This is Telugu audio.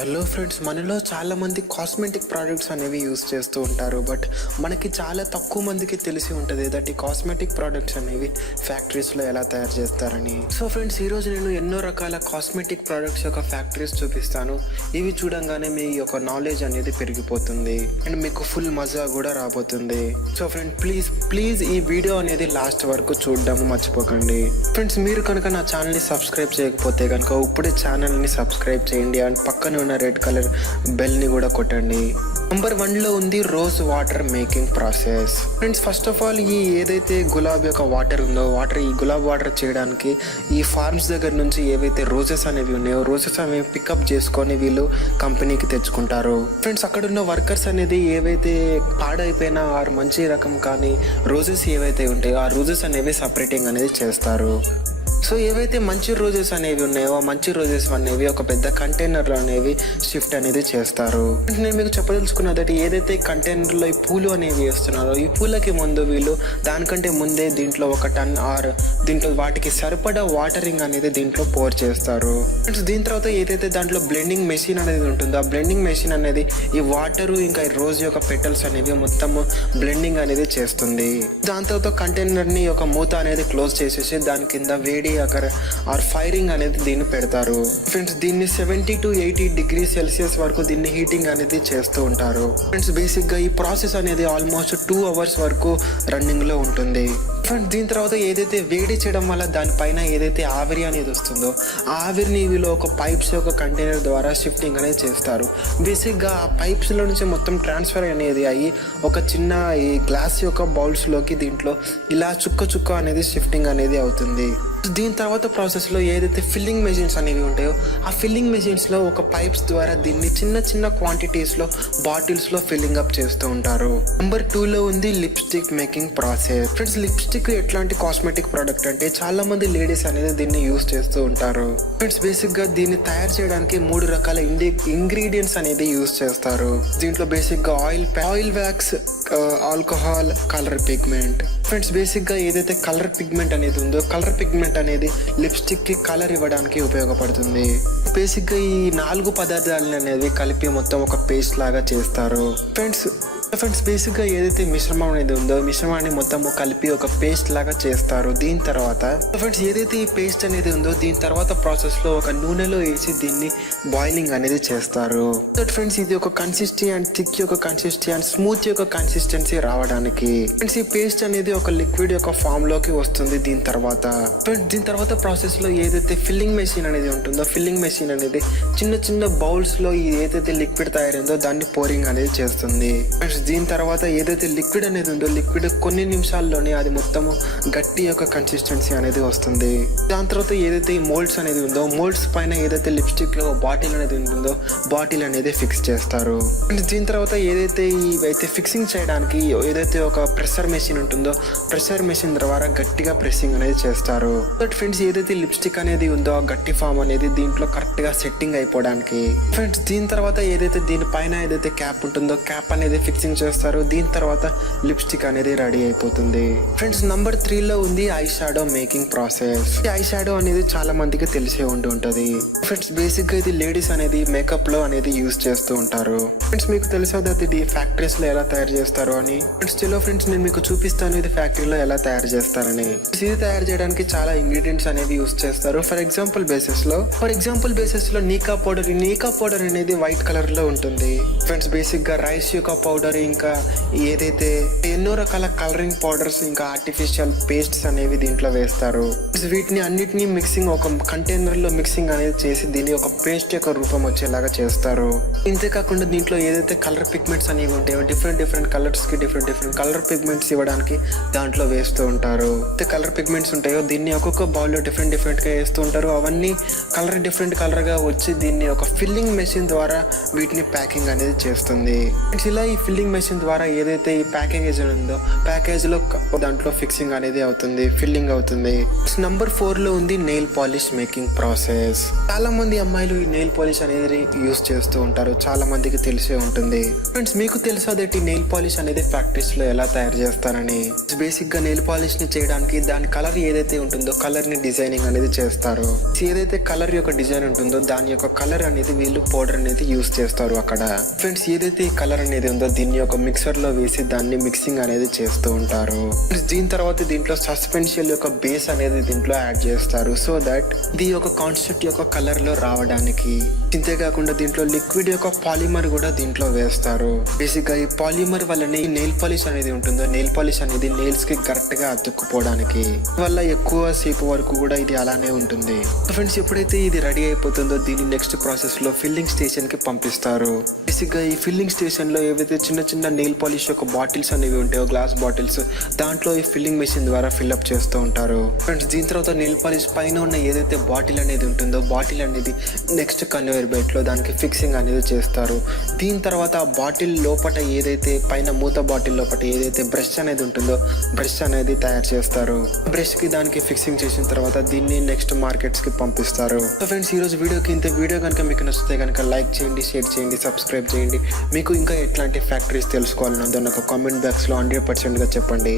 హలో ఫ్రెండ్స్, మనలో చాలా మంది కాస్మెటిక్ ప్రోడక్ట్స్ అనేవి యూస్ చేస్తూ ఉంటారు. బట్ మనకి చాలా తక్కువ మందికి తెలిసి ఉంటుంది దట్ ఈ కాస్మెటిక్ ప్రోడక్ట్స్ అనేవి ఫ్యాక్టరీస్లో ఎలా తయారు చేస్తారని. సో ఫ్రెండ్స్, ఈరోజు నేను ఎన్నో రకాల కాస్మెటిక్ ప్రోడక్ట్స్ యొక్క ఫ్యాక్టరీస్ చూపిస్తాను. ఇవి చూడంగానే మీ యొక్క నాలెడ్జ్ అనేది పెరిగిపోతుంది అండ్ మీకు ఫుల్ మజా కూడా రాబోతుంది. సో ఫ్రెండ్, ప్లీజ్ ఈ వీడియో అనేది లాస్ట్ వరకు చూడడం మర్చిపోకండి. ఫ్రెండ్స్, మీరు కనుక నా ఛానల్ని సబ్స్క్రైబ్ చేయకపోతే కనుక ఇప్పుడే ఛానల్ని సబ్స్క్రైబ్ చేయండి అండ్ పక్కన ఉన్న రెడ్ కలర్ బెల్ ని కూడా కొట్టండి. నంబర్ 1లో ఉంది rose water making process. Friends, first of all ఈ ఏదైతే గులాబ్ యొక్క వాటర్ ఉందో ఈ గులాబ్ వాటర్ చేయడానికి ఈ ఫార్మ్స్ దగ్గర నుంచి ఏవైతే రోజెస్ అనేవి ఉన్నాయో రోజెస్ అనేవి పికప్ చేసుకొని వీళ్ళు కంపెనీకి తెచ్చుకుంటారు. ఫ్రెండ్స్, అక్కడ ఉన్న వర్కర్స్ అనేది ఏవైతే పాడైపోయినా ఆరు మంచి రకం కానీ రోజెస్ ఏవైతే ఉంటాయో ఆ రోజెస్ అనేవి సపరేటింగ్ అనేది చేస్తారు. సో ఏవైతే మంచి రోజెస్ అనేవి ఉన్నాయో ఆ మంచి రోజెస్ అనేవి ఒక పెద్ద కంటైనర్లో అనేవి షిఫ్ట్ అనేది చేస్తారు. నేను మీకు చెప్పదలుచుకున్నది, ఏదైతే కంటైనర్లో ఈ పూలు అనేవి వేస్తున్నారో ఈ పూలకి ముందు వీళ్ళు దానికంటే ముందే దీంట్లో 1 టన్ దీంట్లో వాటికి సరిపడా వాటరింగ్ అనేది దీంట్లో పోర్ చేస్తారు. దీని తర్వాత ఏదైతే దాంట్లో బ్లెండింగ్ మెషిన్ అనేది ఉంటుందో ఆ బ్లెండింగ్ మెషిన్ అనేది ఈ వాటరు ఇంకా ఈ రోజ్ యొక్క పెటల్స్ అనేవి మొత్తం బ్లెండింగ్ అనేది చేస్తుంది. దాని తర్వాత కంటైనర్ని ఒక మూత అనేది క్లోజ్ చేసేసి దాని కింద వేడి ఆర్ ఫైరింగ్ అనేది దీన్ని పెడతారు. ఫ్రెండ్స్, దీన్ని 70 to 80 డిగ్రీ సెల్సియస్ వరకు దీన్ని హీటింగ్ అనేది చేస్తూ ఉంటారు. ఫ్రెండ్స్, బేసిక్ గా ఈ ప్రాసెస్ అనేది ఆల్మోస్ట్ 2 hours వరకు రన్నింగ్ లో ఉంటుంది. ఫ్రెండ్స్, దీని తర్వాత ఏదైతే వేడి చేయడం వల్ల దానిపైన ఏదైతే ఆవిరి అనేది వస్తుందో ఆ ఆవిరిని వీళ్ళు ఒక పైప్స్ యొక్క కంటైనర్ ద్వారా షిఫ్టింగ్ అనేది చేస్తారు. బేసిక్గా ఆ పైప్స్లో నుంచి మొత్తం ట్రాన్స్ఫర్ అనేది అయ్యి ఒక చిన్న ఈ గ్లాస్ యొక్క బౌల్స్లోకి దీంట్లో ఇలా చుక్క అనేది షిఫ్టింగ్ అనేది అవుతుంది. దీని తర్వాత ప్రాసెస్లో ఏదైతే ఫిల్లింగ్ మెషిన్స్ అనేవి ఉంటాయో ఆ ఫిల్లింగ్ మెషిన్స్లో ఒక పైప్స్ ద్వారా దీన్ని చిన్న క్వాంటిటీస్లో బాటిల్స్లో ఫిల్లింగ్ అప్ చేస్తూ ఉంటారు. నెంబర్ 2లో ఉంది lipstick making process. Friends, lipstick ఎట్లాంటి కాస్మెటిక్ ప్రోడక్ట్ అంటే చాలా మంది లేడీస్ అనేది దీన్ని యూస్ చేస్తూ ఉంటారు. ఫ్రెండ్స్, బేసిక్గా దీన్ని తయారు చేయడానికి 3 రకాల ఇంగ్రీడియంట్స్ అనేది యూస్ చేస్తారు. దీంట్లో బేసిక్గా oil wax, alcohol, colour pigment. Friends, బేసిక్గా ఏదైతే కలర్ పిగ్మెంట్ అనేది ఉందో కలర్ పిగ్మెంట్ అనేది లిప్స్టిక్ కి కలర్ ఇవ్వడానికి ఉపయోగపడుతుంది. బేసిక్గా ఈ 4 పదార్థాలను అనేది కలిపి మొత్తం ఒక పేస్ట్ లాగా చేస్తారు. ఫ్రెండ్స్, బేసిక్గా ఏదైతే మిశ్రమం అనేది ఉందో మిశ్రమాన్ని మొత్తం కలిపి ఒక పేస్ట్ లాగా చేస్తారు. దీని తర్వాత ఫ్రెండ్స్, ఏదైతే ఈ పేస్ట్ అనేది ఉందో దీని తర్వాత ప్రాసెస్లో ఒక నూనెలో వేసి దీన్ని బాయిలింగ్ అనేది చేస్తారు. ఫ్రెండ్స్, ఇది ఒక కన్సిస్టెంట్ థిక్ యొక్క కన్సిస్టెంట్ స్మూత్ యొక్క కన్సిస్టెన్సీ రావడానికి. ఫ్రెండ్స్, ఈ పేస్ట్ అనేది ఒక లిక్విడ్ యొక్క ఫామ్ లోకి వస్తుంది. దీని తర్వాత ప్రాసెస్ లో ఏదైతే ఫిల్లింగ్ మెషిన్ అనేది ఉంటుందో ఫిల్లింగ్ మెషిన్ అనేది చిన్న బౌల్స్ లో ఏదైతే లిక్విడ్ తయారైందో దాన్ని పోరింగ్ అనేది చేస్తుంది. దీని తర్వాత ఏదైతే లిక్విడ్ అనేది ఉందో లిక్విడ్ కొన్ని నిమిషాల్లోనే అది మొత్తము గట్టి యొక్క కన్సిస్టెన్సీ అనేది వస్తుంది. దాని తర్వాత ఏదైతే ఈ మోల్డ్స్ అనేది ఉందో మోల్డ్స్ పైన ఏదైతే లిప్స్టిక్ లో బాటిల్ అనేది ఉంటుందో బాటిల్ అనేది ఫిక్స్ చేస్తారు. దీని తర్వాత ఏదైతే ఇవైతే ఫిక్సింగ్ చేయడానికి ఏదైతే ఒక ప్రెషర్ మెషిన్ ఉంటుందో ప్రెషర్ మెషిన్ ద్వారా గట్టిగా ప్రెస్సింగ్ అనేది చేస్తారు. బట్ ఫ్రెండ్స్, ఏదైతే లిప్స్టిక్ అనేది ఉందో ఆ గట్టి ఫామ్ అనేది దీంట్లో కరెక్ట్ గా సెట్టింగ్ అయిపోవడానికి. ఫ్రెండ్స్, దీని తర్వాత ఏదైతే దీనిపైన ఏదైతే క్యాప్ ఉంటుందో క్యాప్ అనేది ఫిక్సింగ్ చేస్తారు. దీని తర్వాత లిప్స్టిక్ అనేది రెడీ అయిపోతుంది. ఫ్రెండ్స్, నంబర్ 3లో ఉంది eye shadow making process. Eye shadow అనేది చాలా మందికి తెలిసే ఉంటుంది. ఫ్రెండ్స్, బేసిక్ గా ఇది లేడీస్ అనేది మేకప్ లో అనేది యూస్ చేస్తూ ఉంటారు. ఫ్రెండ్స్, మీకు తెలుసా ఇది ఫ్యాక్టరీస్ లో ఎలా తయారు చేస్తారు అని. ఫ్రెండ్స్, నేను మీకు చూపిస్తాను ఇది ఫ్యాక్టరీలో ఎలా తయారు చేస్తారని. ఇది తయారు చేయడానికి చాలా ఇంగ్రీడియంట్స్ అనేవి యూస్ చేస్తారు. ఫర్ ఎగ్జాంపుల్ బేసిస్ లో నీకా పౌడర్ అనేది వైట్ కలర్ లో ఉంటుంది. ఫ్రెండ్స్, బేసిక్ గా రైస్ యొక్క పౌడర్ ఇంకా ఏదైతే ఎన్నో రకాల కలరింగ్ పౌడర్స్ ఇంకా ఆర్టిఫిషియల్ పేస్ట్స్ అనేవి దీంట్లో వేస్తారు. వీటిని అన్నిటినీ మిక్సింగ్ ఒక కంటైనర్ లో మిక్సింగ్ అనేది చేసి దీని ఒక పేస్ట్ యొక్క రూపం వచ్చేలాగా చేస్తారు. ఇంతేకాకుండా దీంట్లో ఏదైతే కలర్ పిగ్మెంట్స్ అనేవి ఉంటాయో డిఫరెంట్ కలర్స్ కి డిఫరెంట్ కలర్ పిగ్మెంట్స్ ఇవ్వడానికి దాంట్లో వేస్తూ ఉంటారు. కలర్ పిగ్మెంట్స్ ఉంటాయో దీన్ని ఒక్కొక్క బౌల్ లో డిఫరెంట్ గా వేస్తూ ఉంటారు. అవన్నీ డిఫరెంట్ కలర్ గా వచ్చి దీన్ని ఒక ఫిల్లింగ్ మెషిన్ ద్వారా వీటిని ప్యాకింగ్ అనేది చేస్తుంది. ఫ్రెండ్స్ ఇలా ఈ ఫిల్లింగ్ మెషిన్ ద్వారా ఏదైతే ఈ ప్యాకింగ్ ఏజెంట్ ఉందో ప్యాకేజ్ లో దాంట్లో ఫిక్సింగ్ అనేది అవుతుంది, ఫిల్లింగ్ అవుతుంది. నంబర్ 4 లో ఉంది నెయిల్ పాలిష్ మేకింగ్ ప్రాసెస్. చాలా మంది అమ్మాయిలు ఈ నెయిల్ పాలిష్ అనేది యూస్ చేస్తూ ఉంటారు, చాలా మందికి తెలిసే ఉంటుంది. ఫ్రెండ్స్ మీకు తెలుసా ఈ నెయిల్ పాలిష్ అనేది ఫ్యాక్టరీస్ లో ఎలా తయారు చేస్తారని? బేసిక్ గా నెయిల్ పాలిష్ ని చేయడానికి దాని కలర్ ఏదైతే ఉంటుందో కలర్ ని డిజైనింగ్ అనేది చేస్తారు. ఏదైతే కలర్ యొక్క డిజైన్ ఉంటుందో దాని యొక్క కలర్ అనేది వీళ్ళు పౌడర్ అనేది యూస్ చేస్తారు అక్కడ. ఫ్రెండ్స్ ఏదైతే ఈ కలర్ అనేది ఉందో దీన్ని ఒక మిక్సర్ లో వేసి దాన్ని మిక్సింగ్ అనేది చేస్తూ ఉంటారు. దీని తర్వాత దీంట్లో సస్పెన్షియల్ యొక్క బేస్ అనేది దీంట్లో యాడ్ చేస్తారు, సో దట్ ఇది ఒక కాన్సెప్ట్ యొక్క కలర్ లో రావడానికి. ఇంతేకాకుండా దీంట్లో లిక్విడ్ యొక్క పాలిమర్ కూడా దీంట్లో వేస్తారు. బేసిక్ గా ఈ పాలిమర్ వల్లనే ఈ నెయిల్ పాలిష్ అనేది ఉంటుందో నెయిల్ పాలిష్ అనేది నెయిల్స్ కి కరెక్ట్ గా అతుక్కుపోవడానికి వల్ల ఎక్కువ సేపు వరకు కూడా ఇది అలానే ఉంటుంది. ఫ్రెండ్స్ ఎప్పుడైతే ఇది రెడీ అయిపోతుందో దీన్ని నెక్స్ట్ ప్రాసెస్ లో ఫిల్లింగ్ స్టేషన్ కి పంపిస్తారు. బేసిక్ గా ఈ ఫిల్లింగ్ స్టేషన్ లో ఏవైతే చిన్న చిన్న నెయిల్ పాలిష్ యొక్క బాటిల్స్ అనేవి ఉంటాయో గ్లాస్ బాటిల్స్, దాంట్లో ఈ ఫిల్లింగ్ మెషిన్ ద్వారా ఫిల్అప్ చేస్తూ ఉంటారు. ఫ్రెండ్స్ దీని తర్వాత నెయిల్ పాలిష్ పైన ఉన్న ఏదైతే బాటిల్ అనేది ఉంటుందో బాటిల్ అనేది నెక్స్ట్ కన్వేయర్ బెల్ట్ లో దానికి ఫిక్సింగ్ అనేది చేస్తారు. దీని తర్వాత ఆ బాటిల్ లోపల ఏదైతే పైన మూత బాటిల్ లోపల ఏదైతే బ్రష్ అనేది ఉంటుందో బ్రష్ అనేది తయారు చేస్తారు. బ్రష్ కి దానికి ఫిక్సింగ్ చేసిన తర్వాత దీన్ని నెక్స్ట్ మార్కెట్స్ కి పంపిస్తారు. సో ఫ్రెండ్స్ ఈ రోజు వీడియో కనుక మీకు నచ్చితే కనుక లైక్ చేయండి, షేర్ చేయండి, సబ్స్క్రైబ్ చేయండి. మీకు ఇంకా ఎట్లాంటి ఫ్యాక్టరీస్ తెలుసుకోవాలన్నదో నాకు కామెంట్ బాక్స్ లో 100% గా చెప్పండి.